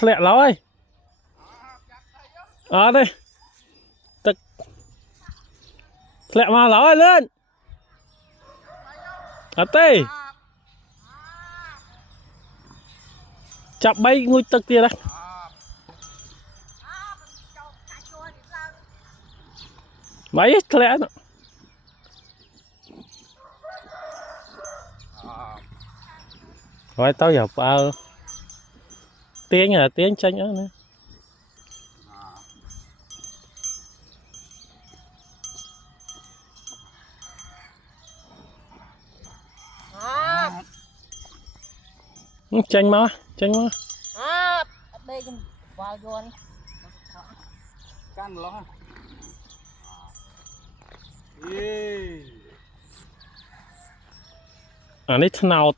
lẹ rồi đây tật lẹ mà rồi lên tê chập bay ngồi tật kia đây mấy lẹ nữa rồi tao giờ tiếng là tiếng tranh nữa tranh mà đây vào vô đi can lo này thằng nào